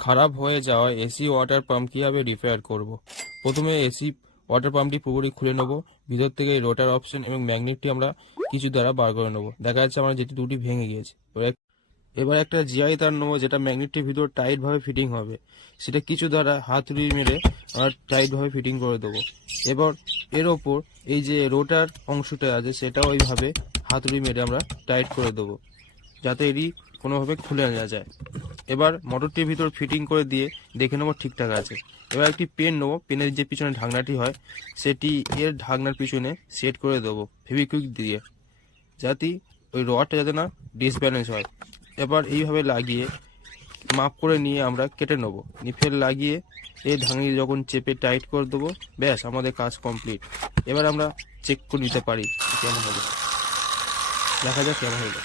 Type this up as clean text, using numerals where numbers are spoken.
খারাপ হয়ে যাওয়া এসি ওয়াটার পাম্প কিভাবে রিপেয়ার করব। প্রথমে এসি ওয়াটার পাম্পটি পুরোপুরি খুলে নেব। ভিতর থেকে রোটার অপশন এবং ম্যাগনেটটি আমরা কিছু দ্বারা বার করে নেব। দেখা যাচ্ছে আমার যেটি দুটি ভেঙে গিয়েছে। এবার একটা জিআই তার নেবো, যেটা ম্যাগনেটটির ভিতর টাইট ভাবে ফিটিং হবে। সেটা কিছু দ্বারা হাতুড়ি মেরে আমরা টাইট ভাবে ফিটিং করে দেবো। এবার এর ওপর এই যে রোটার অংশটা আছে সেটা ওইভাবে হাতুড়ি মেরে আমরা টাইট করে দেবো, যাতে এটি কোনোভাবে খুলে না যায়। এবার মোটরটির ভিতর ফিটিং করে দিয়ে দেখে নেবো ঠিকঠাক আছে। এবার একটি পেন নেবো, পেনের যে পিছনে ঢাকনাটি হয় সেটি এর ঢাকনার পিছনে সেট করে দেবো ফেভিকুইক দিয়ে, যাতে ওই রডটা যাতে না ডিসব্যালেন্স হয়। এবার এইভাবে লাগিয়ে মাপ করে নিয়ে আমরা কেটে নেবো। নিফেল লাগিয়ে এই ঢাকনি যখন চেপে টাইট করে দেবো, ব্যাস আমাদের কাজ কমপ্লিট। এবার আমরা চেক করে নিতে পারি কেমন হবে। দেখা যাক কেমন হলো।